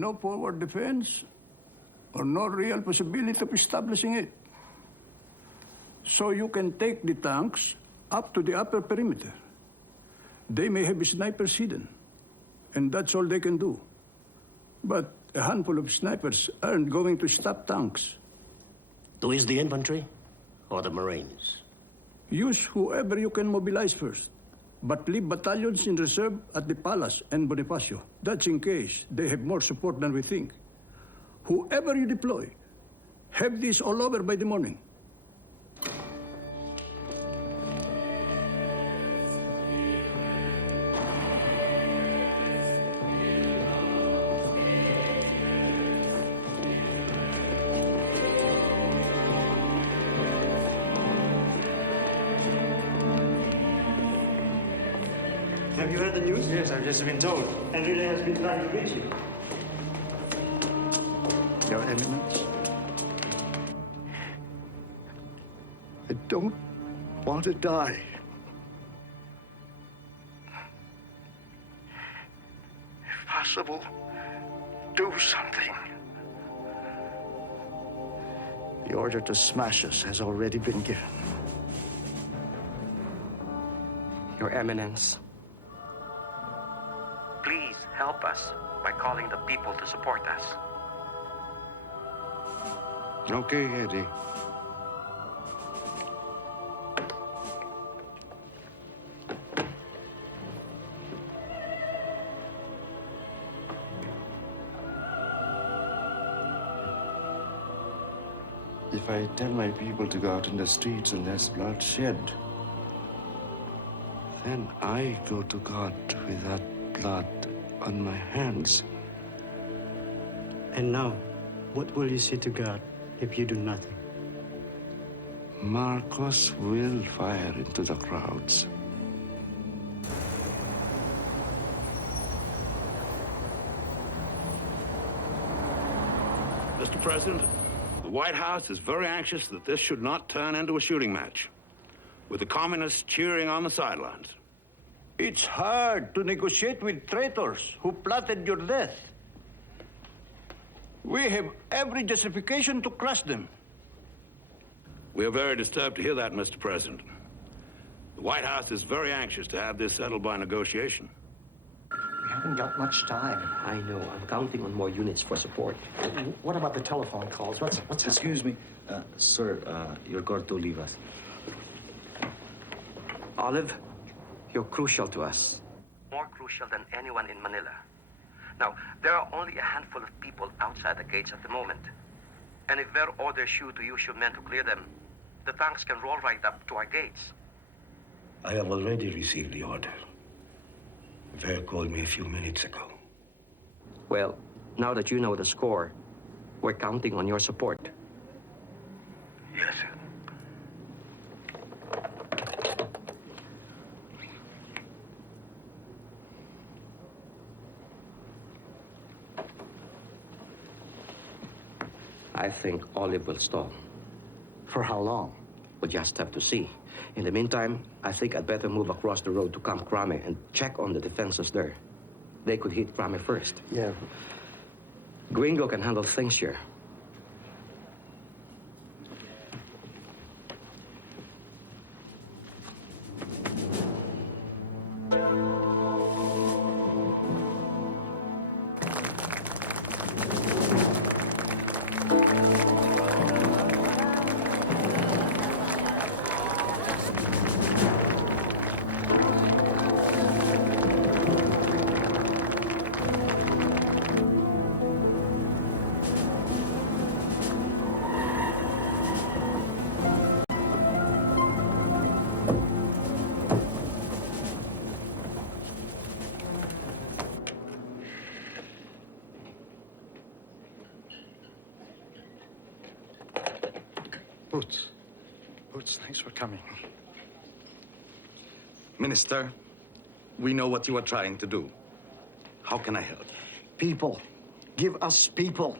no forward defense or no real possibility of establishing it. So you can take the tanks up to the upper perimeter. They may have snipers hidden, and that's all they can do. But a handful of snipers aren't going to stop tanks. To use the infantry or the Marines? Use whoever you can mobilize first, but leave battalions in reserve at the Palace and Bonifacio. That's in case they have more support than we think. Whoever you deploy, have this all over by the morning. Have you heard the news? Yes, I've just been told. Enrique has been trying to reach you. Your Eminence, I don't want to die. If possible, do something. The order to smash us has already been given. Your Eminence, please help us by calling the people to support us. Okay, Eddie. If I tell my people to go out in the streets and there's bloodshed, then I go to God with that blood on my hands. And now, what will you say to God if you do nothing? Marcos will fire into the crowds. Mr. President, the White House is very anxious that this should not turn into a shooting match, with the communists cheering on the sidelines. It's hard to negotiate with traitors who plotted your death. We have every justification to crush them. We are very disturbed to hear that, Mr. President. The White House is very anxious to have this settled by negotiation. We haven't got much time. I know. I'm counting on more units for support. What about the telephone calls? What's Excuse me, sir, you're going to leave us. Olive, you're crucial to us. More crucial than anyone in Manila. Now, there are only a handful of people outside the gates at the moment. And if Ver orders you to use your men to clear them, the tanks can roll right up to our gates. I have already received the order. Ver called me a few minutes ago. Well, now that you know the score, we're counting on your support. Yes, sir. I think Olive will stall. For how long? We'll just have to see. In the meantime, I think I'd better move across the road to Camp Crame and check on the defenses there. They could hit Crame first. Yeah. Gringo can handle things here. Boots, thanks for coming. Minister, we know what you are trying to do. How can I help? People. Give us people.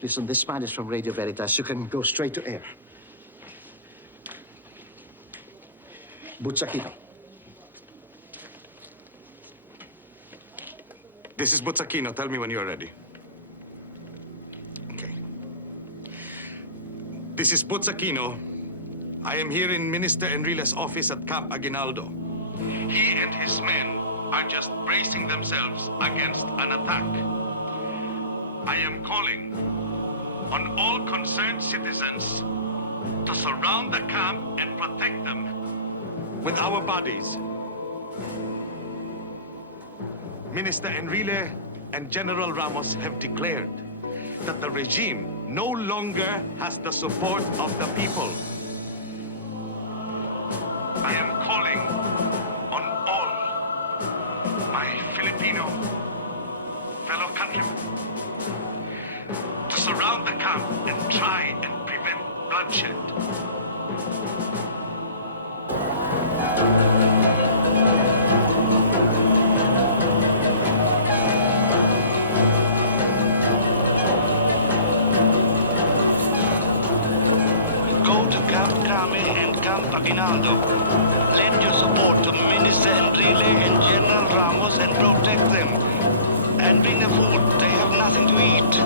Listen, this man is from Radio Veritas. You can go straight to air. Butsaquino. This is Butsaquino. Tell me when you're ready. This is Butzaquino. I am here in Minister Enrile's office at Camp Aguinaldo. He and his men are just bracing themselves against an attack. I am calling on all concerned citizens to surround the camp and protect them with our bodies. Minister Enrile and General Ramos have declared that the regime no longer has the support of the people. I am calling on all my Filipino fellow countrymen to surround the camp and try and prevent bloodshed. Go to Camp Kame and Camp Aguinaldo. Lend your support to Minister Enrile and General Ramos and protect them. And bring the food. They have nothing to eat.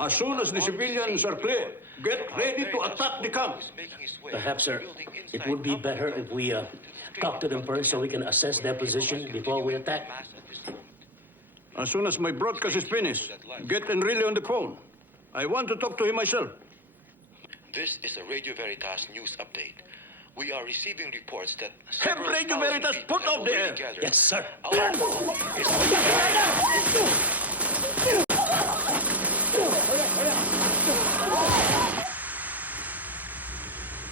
As soon as the civilians are clear, get ready to attack the camp. Perhaps, sir, it would be better if we talk to them first so we can assess their position before we attack. As soon as my broadcast is finished, get Enrile on the phone. I want to talk to him myself. This is a Radio Veritas news update. We are receiving reports that Have Radio Veritas put out the air. Yes, sir.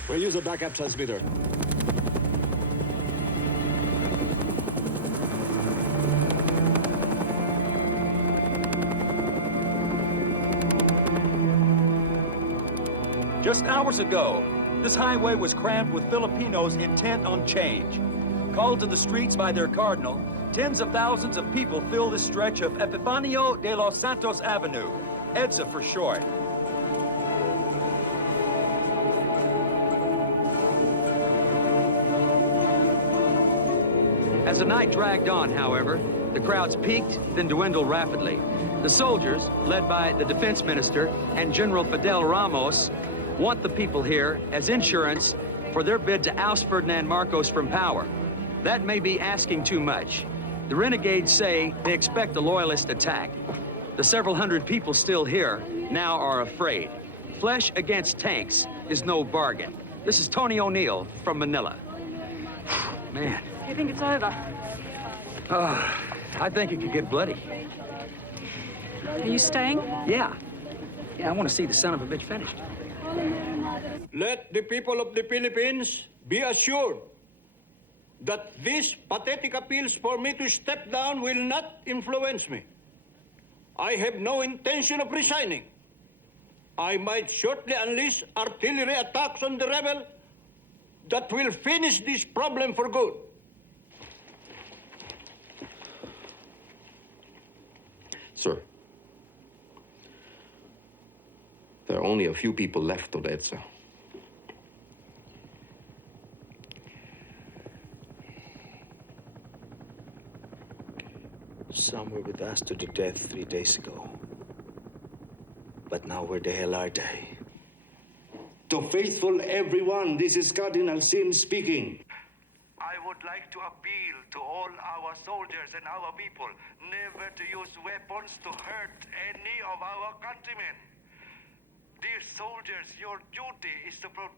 We'll use a backup transmitter. Just hours ago, this highway was crammed with Filipinos intent on change. Called to the streets by their cardinal, tens of thousands of people fill this stretch of Epifanio de los Santos Avenue, EDSA for short. As the night dragged on, however, the crowds peaked, then dwindled rapidly. The soldiers, led by the defense minister and General Fidel Ramos, want the people here as insurance for their bid to oust Ferdinand Marcos from power. That may be asking too much. The renegades say they expect a loyalist attack. The several hundred people still here now are afraid. Flesh against tanks is no bargain. This is Tony O'Neill from Manila. Man. You think it's over? I think it could get bloody. Are you staying? Yeah, I want to see the son of a bitch finished. Let the people of the Philippines be assured that these pathetic appeals for me to step down will not influence me. I have no intention of resigning. I might shortly unleash artillery attacks on the rebel that will finish this problem for good. Sir, there are only a few people left of EDSA. Some were with us to the death 3 days ago. But now where the hell are they? To faithful everyone, this is Cardinal Sin speaking. I would like to appeal to all our soldiers and our people never to use weapons to hurt any of our countrymen. Dear soldiers, your duty is to protect